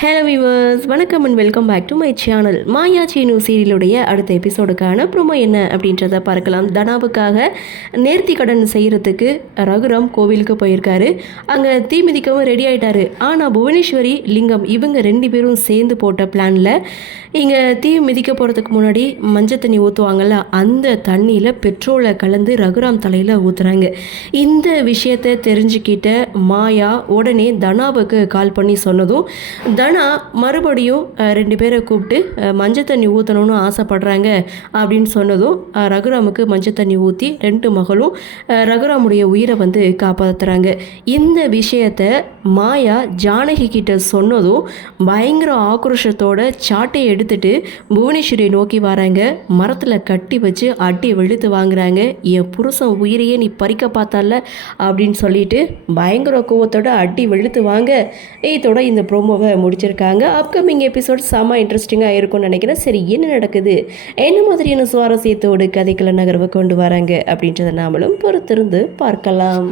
Hello viewers, வணக்கம் and welcome back to my channel. Maya Seenu சீரியலுடைய அடுத்த எபிசோடுக்கான ப்ரோமோ என்ன அப்படின்றத பார்க்கலாம். தனாவுக்காக நேர்த்தி கடன் செய்கிறதுக்கு ரகுராம் கோவிலுக்கு போயிருக்காரு. அங்கே தீ மிதிக்கவும் ரெடி ஆகிட்டாரு. ஆனால் புவனேஸ்வரி, லிங்கம் இவங்க 2 பேரும் சேர்ந்து போட்ட பிளானில் இங்கே தீ மிதிக்க போகிறதுக்கு முன்னாடி மஞ்சள் தண்ணி ஊற்றுவாங்கள்ல, அந்த தண்ணியில் பெட்ரோலை கலந்து ரகுராம் தலையில் ஊற்றுறாங்க. இந்த விஷயத்தை தெரிஞ்சுக்கிட்ட மாயா உடனே தனாவுக்கு கால் பண்ணி சொன்னதும் தனா மறுபடியும் 2 பேரை கூப்பிட்டு மஞ்சள் தண்ணி ஊற்றணும்னு ஆசைப்படுறாங்க அப்படின்னு சொன்னதும் ரகுராமுக்கு மஞ்சள் தண்ணி ஊற்றி 2 மகளும் ரகுராமுடைய உயிரை காப்பாற்றுறாங்க. இந்த விஷயத்தை மாயா ஜானகி கிட்ட சொன்னதும் பயங்கர ஆக்ரோஷத்தோட சாட்டையை எடுத்துட்டு புவனேஸ்வரியை நோக்கி வராங்க. மரத்தில் கட்டி வச்சு அடி வெளுத்து வாங்குறாங்க. என் புருஷன் உயிரையே நீ பறிக்க பார்த்தால அப்படின்னு சொல்லிட்டு பயங்கர கோவத்தோட அடி வெளுத்து வாங்க. இதோட இந்த ப்ரோமோவை முடிச்சிருக்காங்க. அப்கமிங் எபிசோட் செம்ம இன்ட்ரெஸ்டிங்காக இருக்கும்னு நினைக்கிறேன். சரி, என்ன நடக்குது, என்ன மாதிரியான சுவாரஸ்யத்தோடு கதைக்கள நகர்வை கொண்டு வராங்க அப்படின்றத நாமளும் பொறுத்திருந்து பார்க்கலாம்.